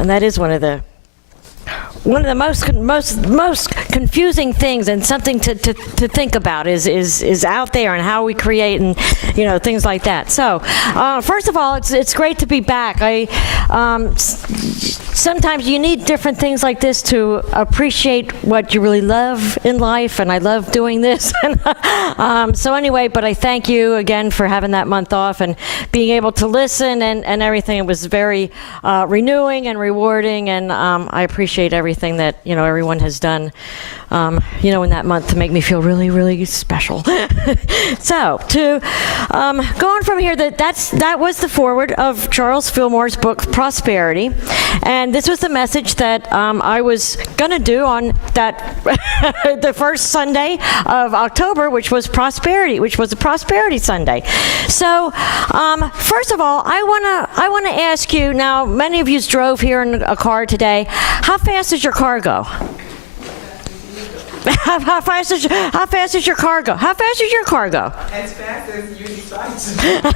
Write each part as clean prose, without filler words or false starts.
And that is one of the most confusing things, and something to think about is out there, and how we create, and things like that. So first of all, it's great to be back. Sometimes you need different things like this to appreciate what you really love in life, and I love doing this. So anyway, but I thank you again for having that month off and being able to listen and everything. It was very renewing and rewarding, and I appreciate everything that everyone has done in that month to make me feel really, really special. So to go on from here, that was the foreword of Charles Fillmore's book Prosperity, and this was the message that I was going to do on that the first Sunday of October, which was a Prosperity Sunday. So first of all, I want to ask you now. Many of you drove here in a car today. How fast does your car go? How fast does your car go? How fast does your car go? As fast as you decide to.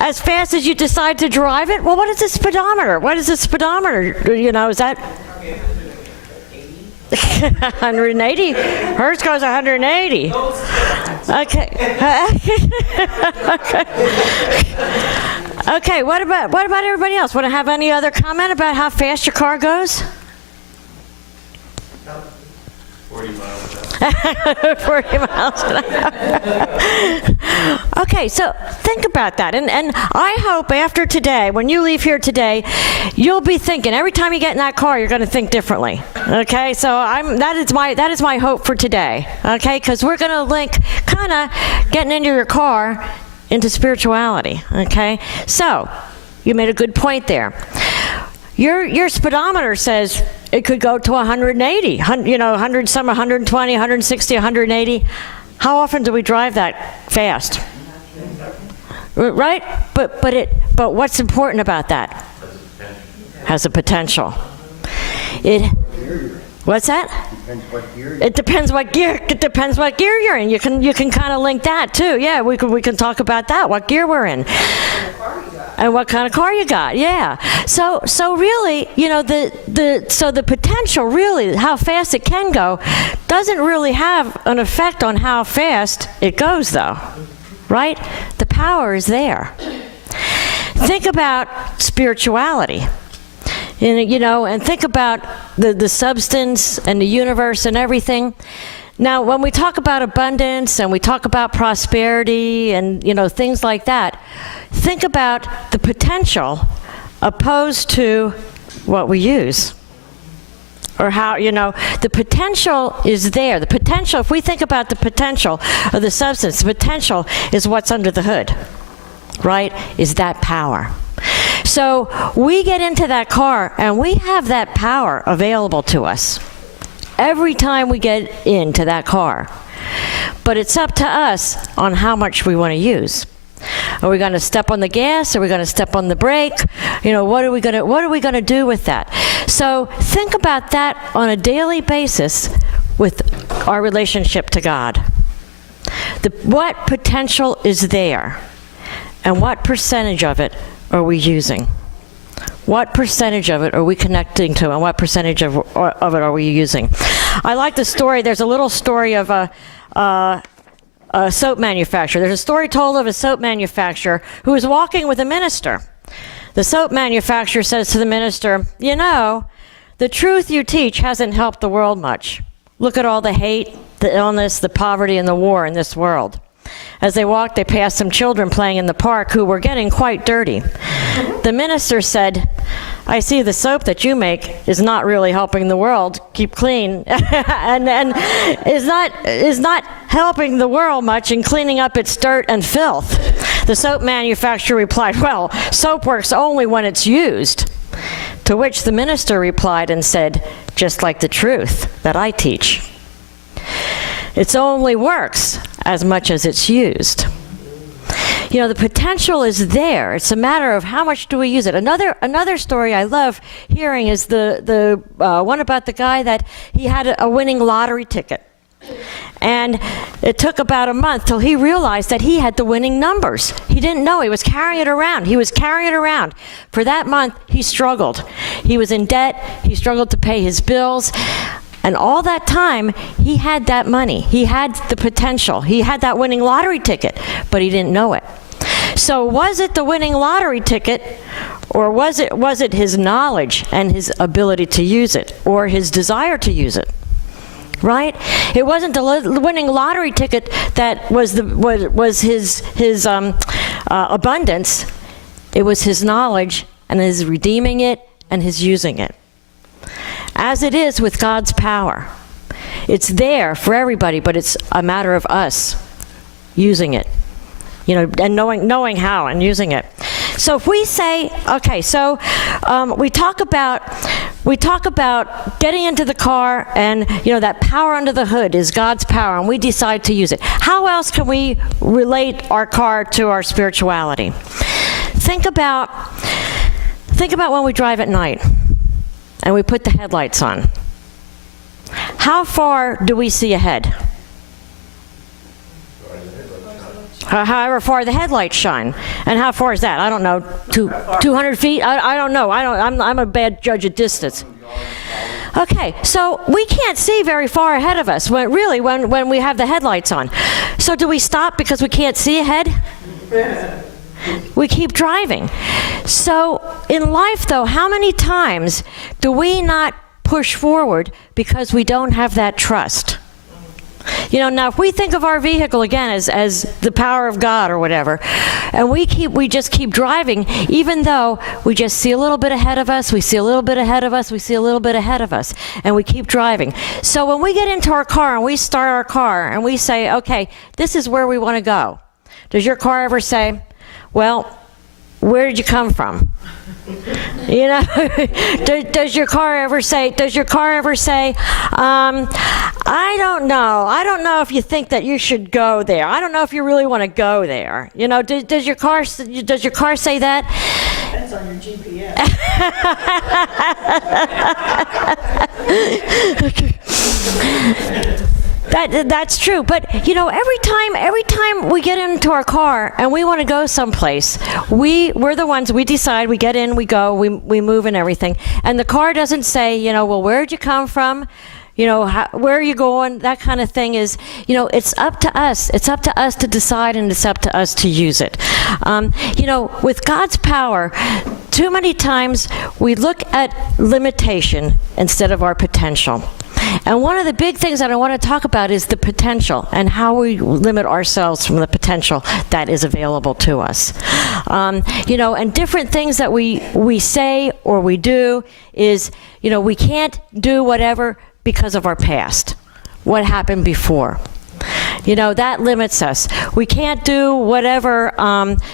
As fast as you decide to drive it? Well, what is a speedometer? What is a speedometer? Is that 180? Hers goes 180. Okay. Okay. What about everybody else? Want to have any other comment about how fast your car goes? 40 miles an hour. 40 miles an hour. Okay, so think about that. And I hope after today, when you leave here today, you'll be thinking, every time you get in that car, you're going to think differently. Okay, so that is my hope for today. Okay, because we're going to link kind of getting into your car into spirituality. Okay, so you made a good point there. Your speedometer says it could go to 180, 100, some 120, 160, 180. How often do we drive that fast? Right? But what's important about that? Has a potential. What's that? It depends what gear. It depends what gear you're in. You can kind of link that too. Yeah, we can talk about that. What gear we're in. And what kind of car you got? Yeah. So really, the potential, really, how fast it can go, doesn't really have an effect on how fast it goes, though, right? The power is there. Think about spirituality, and think about the substance and the universe and everything. Now, when we talk about abundance and we talk about prosperity and things like that, think about the potential opposed to what we use. Or how, the potential is there. The potential, if we think about the potential of the substance, the potential is what's under the hood, right? Is that power. So we get into that car and we have that power available to us every time we get into that car. But it's up to us on how much we want to use. Are we going to step on the gas? Are we going to step on the brake? What are we going to do with that? So think about that on a daily basis with our relationship to God. What potential is there? And what percentage of it are we using? What percentage of it are we connecting to, and what percentage of it are we using? I like the story. There's a little story of a soap manufacturer. There's a story told of a soap manufacturer who was walking with a minister. The soap manufacturer says to the minister, the truth you teach hasn't helped the world much. Look at all the hate, the illness, the poverty, and the war in this world. As they walked, they passed some children playing in the park who were getting quite dirty. The minister said, I see the soap that you make is not really helping the world keep clean and is not helping the world much in cleaning up its dirt and filth. The soap manufacturer replied, well, soap works only when it's used. To which the minister replied and said, just like the truth that I teach. It only works as much as it's used. The potential is there. It's a matter of how much do we use it. Another story I love hearing is the one about the guy that he had a winning lottery ticket. And it took about a month till he realized that he had the winning numbers. He didn't know. He was carrying it around. He was carrying it around. For that month, he struggled. He was in debt. He struggled to pay his bills. And all that time, he had that money. He had the potential. He had that winning lottery ticket, but he didn't know it. So was it the winning lottery ticket, or was it his knowledge and his ability to use it, or his desire to use it? Right? It wasn't the winning lottery ticket that was his abundance. It was his knowledge and his redeeming it and his using it. As it is with God's power. It's there for everybody, but it's a matter of us using it, and knowing how and using it. So if we say, okay, so we talk about getting into the car, and that power under the hood is God's power, and we decide to use it. How else can we relate our car to our spirituality? Think about when we drive at night and we put the headlights on. How far do we see ahead? However far the headlights shine. And how far is that? I don't know. 200 feet? I don't know. I'm a bad judge of distance. Okay, so we can't see very far ahead of us when we have the headlights on. So do we stop because we can't see ahead? We keep driving. So in life, though, how many times do we not push forward because we don't have that trust? Now if we think of our vehicle again as the power of God or whatever, and we just keep driving, even though we just see a little bit ahead of us, we see a little bit ahead of us, we see a little bit ahead of us, and we keep driving. So when we get into our car and we start our car and we say, okay, this is where we want to go, does your car ever say, well, where did you come from? Does your car ever say, I don't know if you think that you should go there. I don't know if you really want to go there. Does your car say that? Depends on your GPS. That's true, but every time we get into our car and we want to go someplace, we're the ones, we decide, we get in, we go, we move and everything, and the car doesn't say, well, where'd you come from? Where are you going? That kind of thing is, it's up to us. It's up to us to decide, and it's up to us to use it. With God's power, too many times we look at limitation instead of our potential. And one of the big things that I want to talk about is the potential and how we limit ourselves from the potential that is available to us. And different things that we say or we do is, we can't do whatever because of our past, what happened before. That limits us. We can't do whatever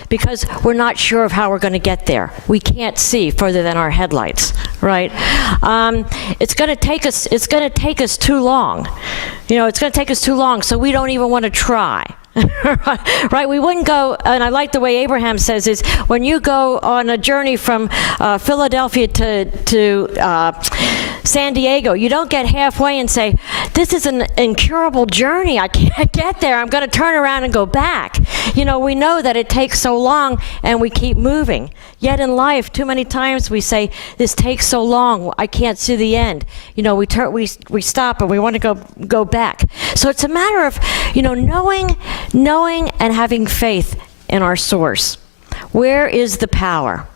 because we're not sure of how we're going to get there. We can't see further than our headlights, right? It's going to take us too long. It's going to take us too long, so we don't even want to try. Right? We wouldn't go, and I like the way Abraham says is, when you go on a journey from Philadelphia to San Diego, you don't get halfway and say, this is an incurable journey, I can't get there, I'm going to turn around and go back. We know that it takes so long, and we keep moving. Yet in life, too many times we say, this takes so long, I can't see the end. We stop and we want to go back. So it's a matter of, knowing and having faith in our source. Where is the power?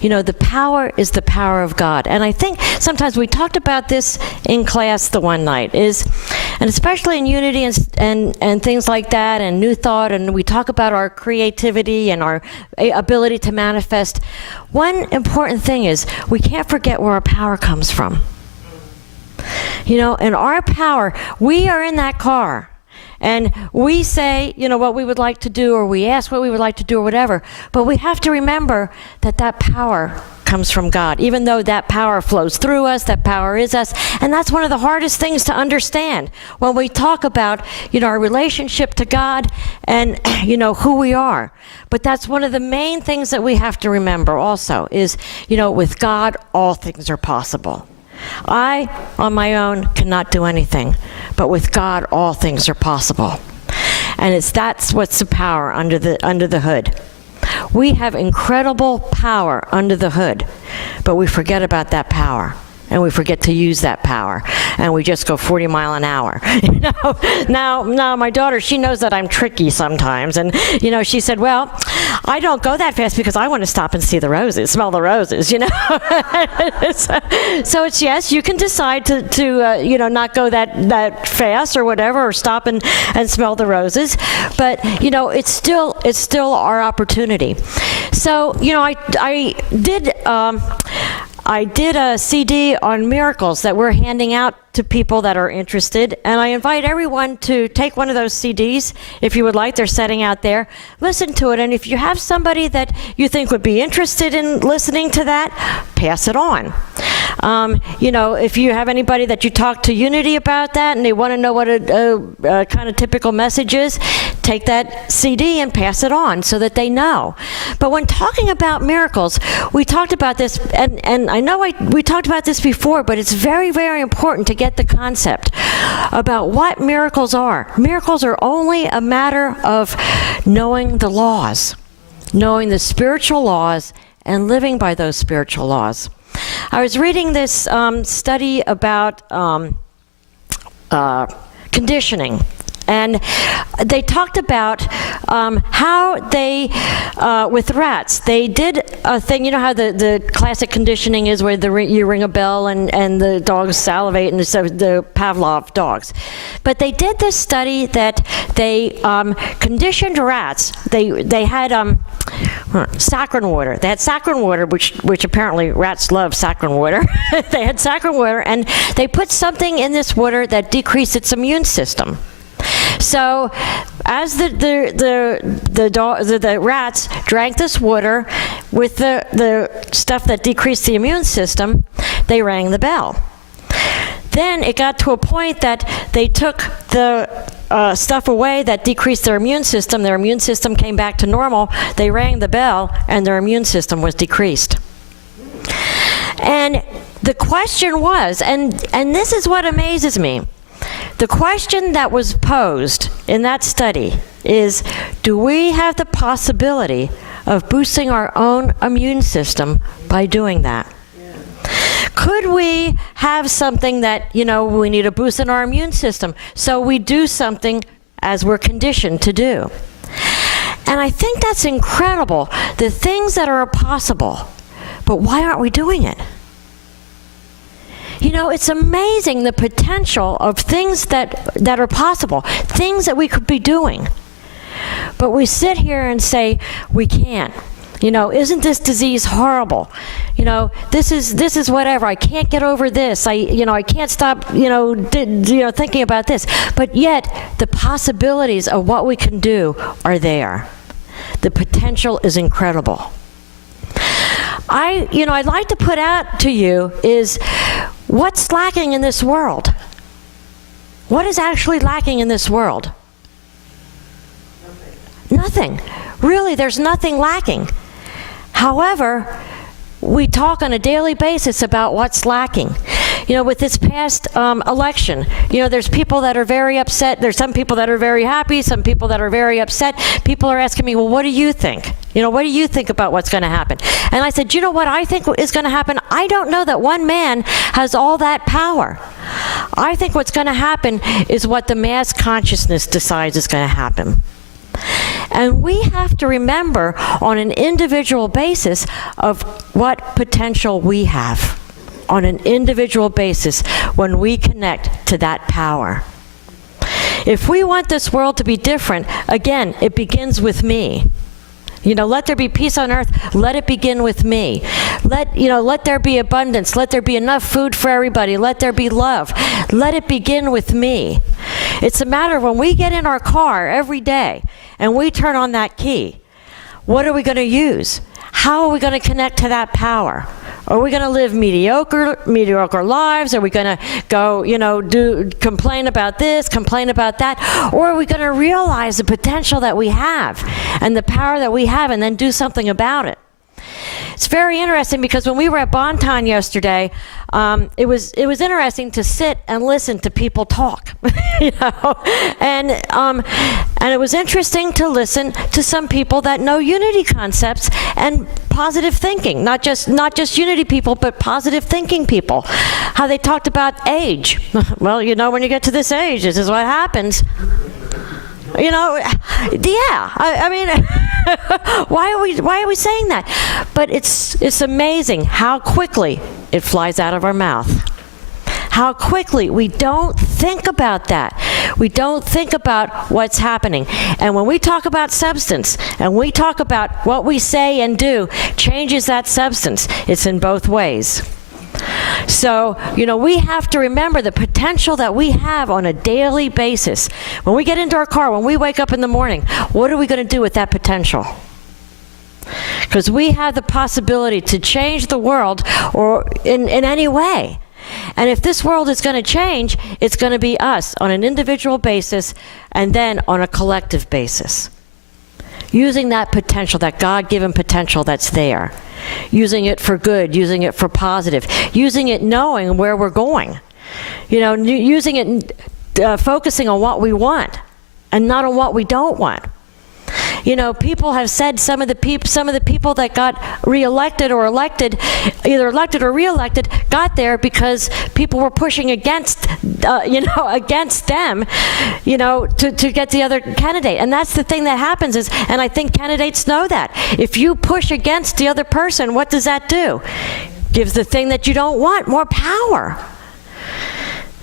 The power is the power of God. And I think sometimes we talked about this in class the one night, and especially in Unity and things like that, and New Thought, and we talk about our creativity and our ability to manifest. One important thing is we can't forget where our power comes from. And our power, we are in that car. And we say, what we would like to do, or we ask what we would like to do, or whatever. But we have to remember that power comes from God, even though that power flows through us, that power is us. And that's one of the hardest things to understand when we talk about, our relationship to God and, who we are. But that's one of the main things that we have to remember also is, with God, all things are possible. I, on my own, cannot do anything, but with God, all things are possible. And that's what's the power under the hood. We have incredible power under the hood, but we forget about that power. And we forget to use that power, and we just go 40 miles an hour. Now my daughter, she knows that I'm tricky sometimes, and she said, "Well, I don't go that fast because I want to stop and see the roses, smell the roses." So it's yes, you can decide to not go that fast or whatever, or stop and smell the roses, but it's still our opportunity. So I did a CD on miracles that we're handing out to people that are interested, and I invite everyone to take one of those CDs if you would like. They're setting out there. Listen to it, and if you have somebody that you think would be interested in listening to that, pass it on. If you have anybody that you talk to Unity about that and they want to know what a kind of typical message is, take that CD and pass it on so that they know. But when talking about miracles, we talked about this, and I know we talked about this before, but it's very, very important to get the concept about what miracles are. Miracles are only a matter of knowing the laws, knowing the spiritual laws, and living by those spiritual laws. I was reading this study about conditioning, and they talked about how they, with rats, they did a thing. You know how the classic conditioning is where you ring a bell and the dogs salivate, and so the Pavlov dogs. But they did this study that they conditioned rats. They had saccharin water. They had saccharin water, which apparently rats love saccharin water. They had saccharin water, and they put something in this water that decreased its immune system. So, as the rats drank this water with the stuff that decreased the immune system, they rang the bell. Then it got to a point that they took the stuff away that decreased their immune system. Their immune system came back to normal. They rang the bell, and their immune system was decreased. And the question was, and this is what amazes me. The question that was posed in that study is, do we have the possibility of boosting our own immune system by doing that? Yeah. Could we have something that, we need a boost in our immune system, so we do something as we're conditioned to do? And I think that's incredible, the things that are possible, but why aren't we doing it? It's amazing the potential of things that are possible, things that we could be doing. But we sit here and say, we can't. Isn't this disease horrible? This is whatever. I can't get over this. I can't stop, thinking about this. But yet, the possibilities of what we can do are there. The potential is incredible. I'd like to put out to you is, what's lacking in this world? What is actually lacking in this world? Nothing. Really, there's nothing lacking. However, we talk on a daily basis about what's lacking. With this past election, there's people that are very upset. There's some people that are very happy, some people that are very upset. People are asking me, well, what do you think? What do you think about what's going to happen? And I said, what I think is going to happen? I don't know that one man has all that power. I think what's going to happen is what the mass consciousness decides is going to happen. And we have to remember on an individual basis of what potential we have on an individual basis when we connect to that power. If we want this world to be different, again, it begins with me. Let there be peace on earth. Let it begin with me. Let there be abundance. Let there be enough food for everybody. Let there be love. Let it begin with me. It's a matter of when we get in our car every day and we turn on that key, what are we going to use? How are we going to connect to that power? Are we going to live mediocre lives? Are we going to go, complain about this, complain about that? Or are we going to realize the potential that we have and the power that we have and then do something about it? it's very interesting because when we were at Bonton yesterday, it was interesting to sit and listen to people talk, you know, and it was interesting to listen to some people that know unity concepts and positive thinking, not just unity people, but positive thinking people. How they talked about age. Well, you know, when you get to this age, this is what happens. You know, yeah. I mean, why are we saying that? But it's amazing how quickly it flies out of our mouth. How quickly we don't think about that. We don't think about what's happening. And when we talk about substance, and we talk about what we say and do changes that substance, it's in both ways. So, you know, we have to remember the potential that we have on a daily basis. When we get into our car, when we wake up in the morning, what are we going to do with that potential? Because we have the possibility to change the world or in any way. And if this world is going to change, it's going to be us on an individual basis and then on a collective basis. Using that potential, that God-given potential that's there. Using it for good, using it for positive, using it knowing where we're going. You know, using it focusing on what we want and not on what we don't want. You know, people have said some of the people that got reelected or elected, either elected or reelected, got there because people were pushing against, against them, you know, to get the other candidate. And that's the thing that happens is, and I think candidates know that. If you push against the other person, what does that do? Gives the thing that you don't want more power.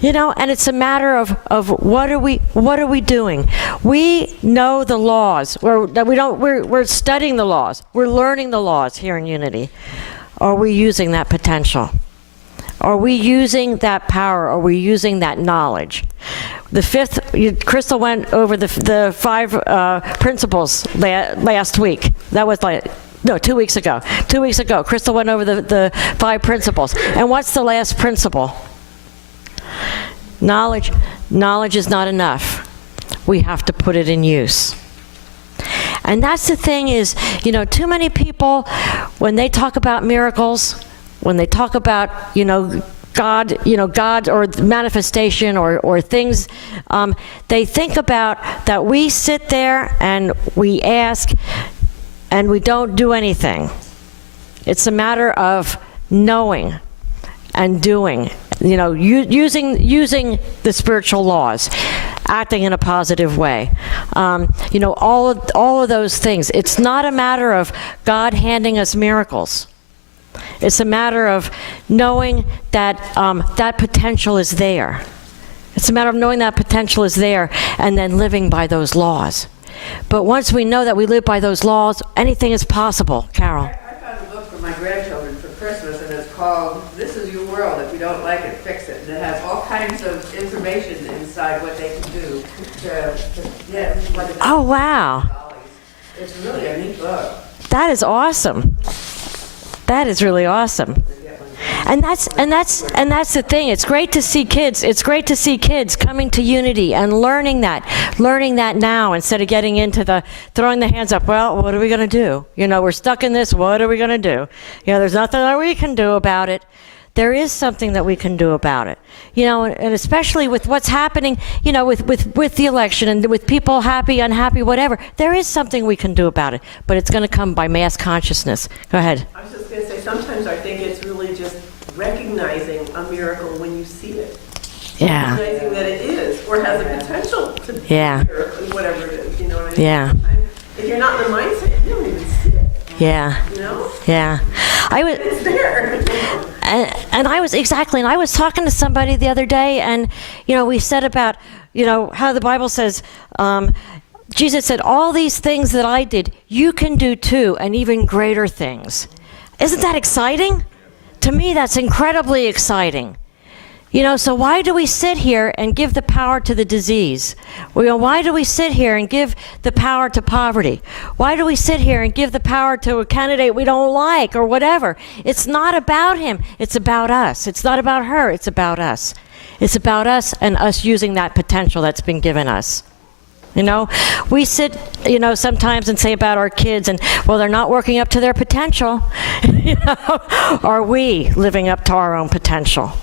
You know, and it's a matter of what are we doing? We know the laws. We're studying the laws. We're learning the laws here in Unity. Are we using that potential? Are we using that power? Are we using that knowledge? The fifth, Crystal went over the 5 principles last week. That was like, no, 2 weeks ago. 2 weeks ago, Crystal went over the 5 principles. And what's the last principle? Knowledge is not enough. We have to put it in use. And that's the thing is, you know, too many people, when they talk about miracles, when they talk about, God or manifestation or things, they think about that we sit there and we ask and we don't do anything. It's a matter of knowing and doing, you know, using the spiritual laws, acting in a positive way. You know, all of those things. It's not a matter of God handing us miracles. It's a matter of knowing that that potential is there. It's a matter of knowing that potential is there and then living by those laws. But once we know that we live by those laws, anything is possible. Carol. I found a book for my grandchildren for Christmas, and it's called This Is Your World. If you don't like it, fix it. And it has all kinds of information inside what they can do to get what it is. Oh, wow. It's really a neat book. That is awesome. That is really awesome. And that's the thing. It's great to see kids. It's great to see kids coming to Unity and learning that now instead of getting into throwing the hands up. Well, what are we going to do? You know, we're stuck in this. What are we going to do? You know, there's nothing that we can do about it. There is something that we can do about it. You know, and especially with what's happening, you know, with the election and with people happy, unhappy, whatever, there is something we can do about it. But it's going to come by mass consciousness. Go ahead. I was just going to say, sometimes I think it's really just recognizing a miracle when you see it. Yeah. Recognizing that it is, or has a potential to be Yeah. a miracle, whatever it is, you know what I mean? Yeah. If you're not in the mindset, you don't even see it, Yeah. you know? Yeah. It's there. And I was talking to somebody the other day, and, you know, we said about, you know, how the Bible says, Jesus said, all these things that I did, you can do too, and even greater things. Isn't that exciting? To me, that's incredibly exciting. You know, so why do we sit here and give the power to the disease? Why do we sit here and give the power to poverty? Why do we sit here and give the power to a candidate we don't like or whatever? It's not about him. It's about us. It's not about her. It's about us. It's about us and us using that potential that's been given us. You know, we sit, you know, sometimes and say about our kids, and well, they're not working up to their potential. You know, are we living up to our own potential?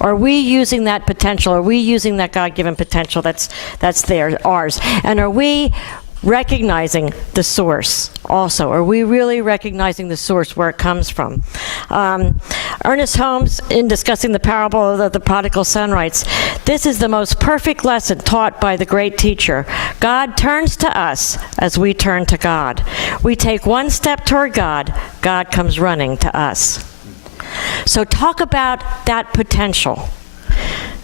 Are we using that potential? Are we using that God-given potential that's there, ours? And are we recognizing the source also? Are we really recognizing the source where it comes from? Ernest Holmes, in discussing the parable of the prodigal son, writes, "This is the most perfect lesson taught by the great teacher. God turns to us as we turn to God. We take one step toward God, God comes running to us." So talk about that potential.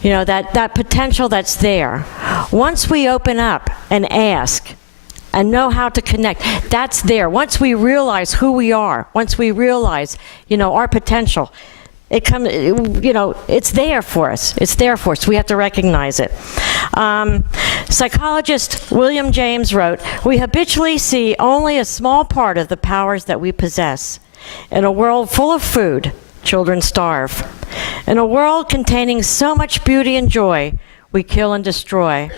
You know, that potential that's there. Once we open up and ask, and know how to connect, that's there. Once we realize who we are, once we realize, you know, our potential, it comes, you know, it's there for us. It's there for us. We have to recognize it. Psychologist William James wrote, "We habitually see only a small part of the powers that we possess. In a world full of food, children starve. In a world containing so much beauty and joy, we kill and destroy.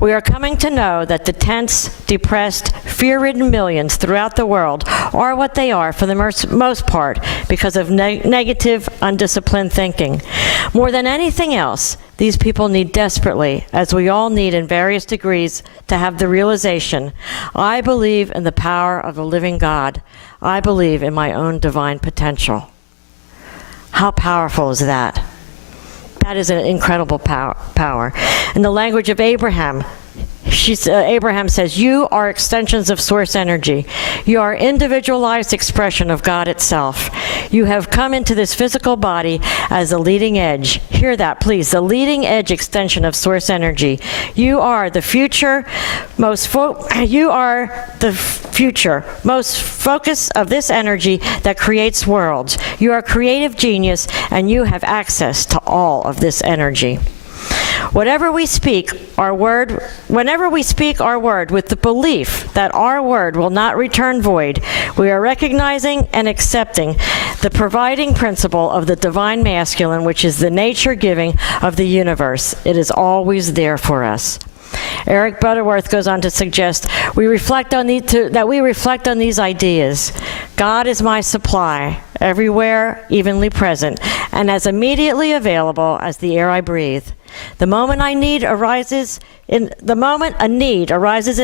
We are coming to know that the tense, depressed, fear-ridden millions throughout the world are what they are for the most part because of negative, undisciplined thinking. More than anything else, these people need desperately, as we all need in various degrees, to have the realization, I believe in the power of a living God. I believe in my own divine potential." How powerful is that? That is an incredible power. In the language of Abraham, Abraham says, "You are extensions of source energy. You are individualized expression of God itself. You have come into this physical body as the leading edge." Hear that, please. The leading edge extension of source energy. You are the future, most focus of this energy that creates worlds. You are creative genius, and you have access to all of this energy. Whenever we speak our word with the belief that our word will not return void, we are recognizing and accepting the providing principle of the divine masculine, which is the nature giving of the universe. It is always there for us. Eric Butterworth goes on to suggest that we reflect on these ideas. God is my supply, everywhere, evenly present, and as immediately available as the air I breathe. The moment a need arises in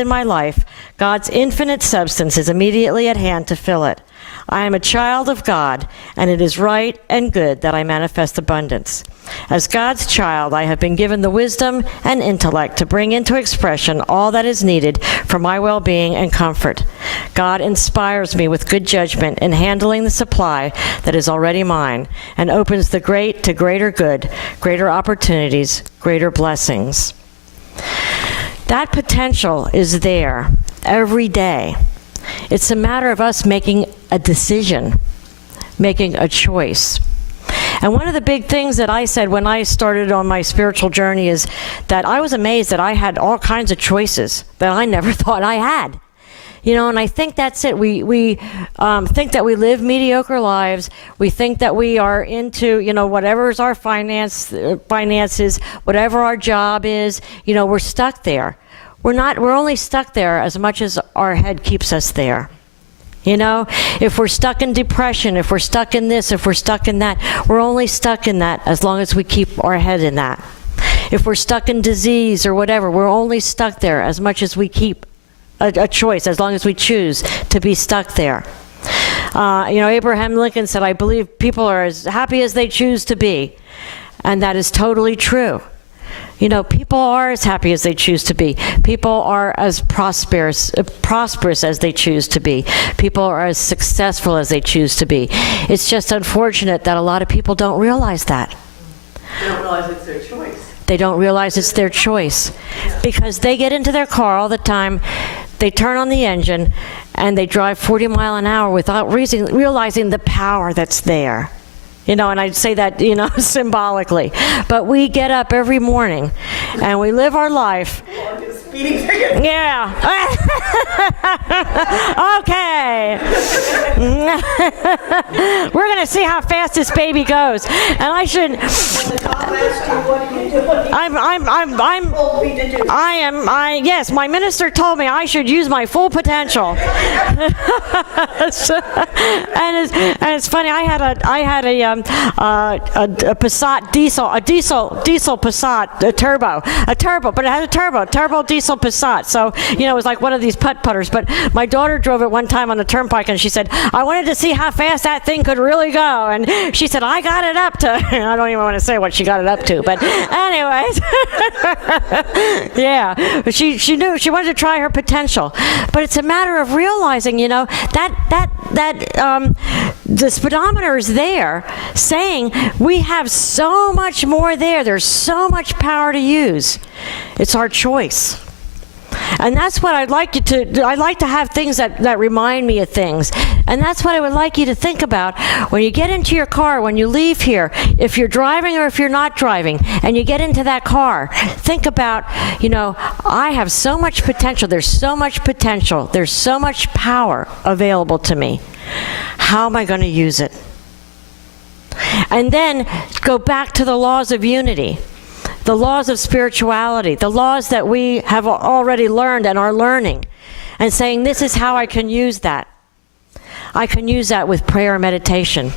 my life, God's infinite substance is immediately at hand to fill it. I am a child of God, and it is right and good that I manifest abundance. As God's child, I have been given the wisdom and intellect to bring into expression all that is needed for my well-being and comfort. God inspires me with good judgment in handling the supply that is already mine, and opens the great to greater good, greater opportunities, greater blessings. That potential is there every day. It's a matter of us making a decision, making a choice. And one of the big things that I said when I started on my spiritual journey is that I was amazed that I had all kinds of choices that I never thought I had. You know, and I think that's it. We think that we live mediocre lives. We think that we are into, you know, whatever is our finances, whatever our job is, you know, we're stuck there. We're not, we're only stuck there as much as our head keeps us there. You know, if we're stuck in depression, if we're stuck in this, if we're stuck in that, we're only stuck in that as long as we keep our head in that. If we're stuck in disease or whatever, we're only stuck there as much as we keep a choice, as long as we choose to be stuck there. You know, Abraham Lincoln said, I believe people are as happy as they choose to be. And that is totally true. You know, people are as happy as they choose to be. People are as prosperous as they choose to be. People are as successful as they choose to be. It's just unfortunate that a lot of people don't realize that. They don't realize it's their choice. They don't realize it's their choice. Because they get into their car all the time, they turn on the engine, and they drive 40 miles an hour without realizing the power that's there. You know, and I'd say that, you know, symbolically. But we get up every morning, and we live our life speeding ticket. Yeah. Okay. We're going to see how fast this baby goes. And I should, When the cop asks you, what are you doing? Told me to do. yes, my minister told me I should use my full potential. And it's funny, I had a Passat diesel Passat, a turbo, but it had a turbo diesel Passat. So, it was like one of these putt-putters. But my daughter drove it one time on the turnpike, and she said, I wanted to see how fast that thing could really go. And she said, I got it up to, I don't even want to say what she got it up to, but anyways. Yeah, but she knew, she wanted to try her potential. But it's a matter of realizing, the speedometer is there saying we have so much more there. There's so much power to use. It's our choice. And that's what I'd like you to, I like to have things that remind me of things. And that's what I would like you to think about when you get into your car, when you leave here, if you're driving or if you're not driving, and you get into that car, think about, I have so much potential. There's so much potential. There's so much power available to me. How am I going to use it? And then go back to the laws of unity. The laws of spirituality, the laws that we have already learned and are learning, and saying, this is how I can use that. I can use that with prayer and meditation.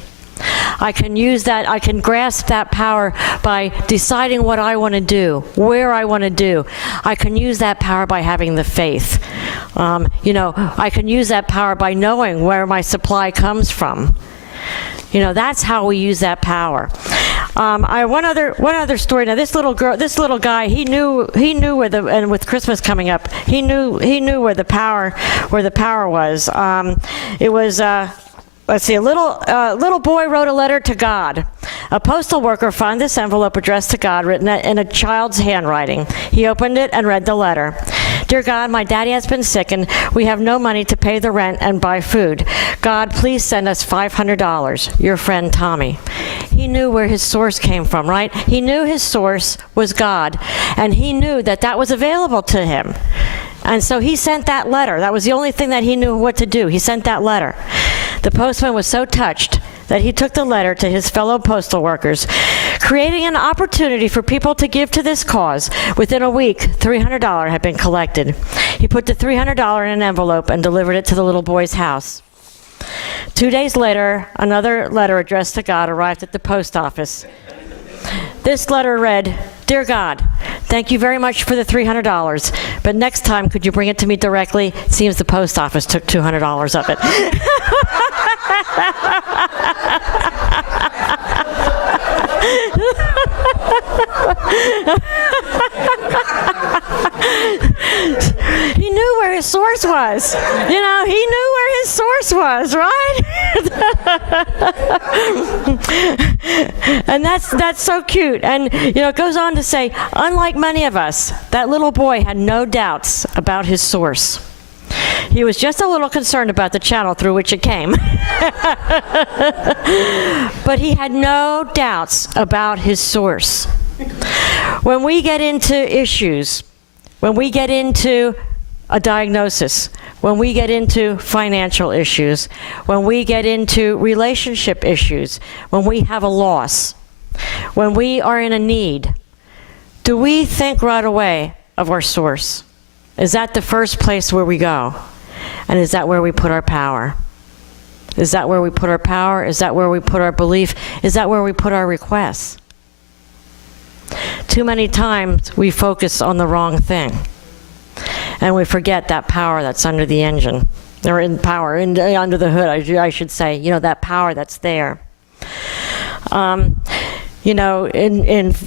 I can use that, I can grasp that power by deciding what I want to do, where I want to do. I can use that power by having the faith. I can use that power by knowing where my supply comes from. That's how we use that power. One other story. Now, this little guy, he knew where and with Christmas coming up, he knew where the power was. It was. Let's see, a little boy wrote a letter to God. A postal worker found this envelope addressed to God written in a child's handwriting. He opened it and read the letter. Dear God, my daddy has been sick and we have no money to pay the rent and buy food. God, please send us $500. Your friend Tommy. He knew where his source came from, right? He knew his source was God, and he knew that was available to him. And so he sent that letter. That was the only thing that he knew what to do. He sent that letter. The postman was so touched that he took the letter to his fellow postal workers, creating an opportunity for people to give to this cause. Within a week, $300 had been collected. He put the $300 in an envelope and delivered it to the little boy's house. 2 days later, another letter addressed to God arrived at the post office. This letter read, Dear God, thank you very much for the $300, but next time could you bring it to me directly? It seems the post office took $200 of it. He knew where his source was. He knew where his source was, right? And that's so cute. And it goes on to say, unlike many of us, that little boy had no doubts about his source. He was just a little concerned about the channel through which it came. But he had no doubts about his source. When we get into issues, when we get into a diagnosis, when we get into financial issues, when we get into relationship issues, when we have a loss, when we are in a need, do we think right away of our source? Is that the first place where we go? And is that where we put our power? Is that where we put our power? Is that where we put our belief? Is that where we put our requests? Too many times we focus on the wrong thing. And we forget that power that's under the engine. Or under the hood, I should say. That power that's there. In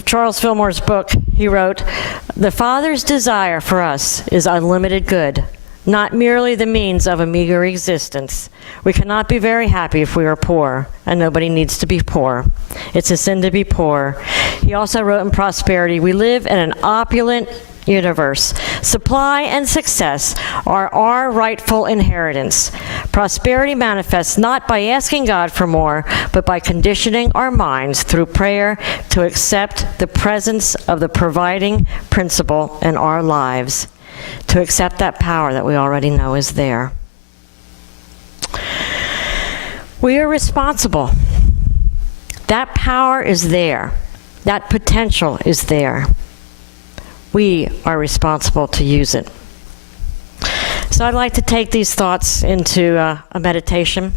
Charles Fillmore's book, he wrote, the Father's desire for us is unlimited good, not merely the means of a meager existence. We cannot be very happy if we are poor, and nobody needs to be poor. It's a sin to be poor. He also wrote in Prosperity, we live in an opulent universe. Supply and success are our rightful inheritance. Prosperity manifests not by asking God for more, but by conditioning our minds through prayer to accept the presence of the providing principle in our lives. to accept that power that we already know is there. We are responsible. That power is there. That potential is there. We are responsible to use it. So I'd like to take these thoughts into a meditation.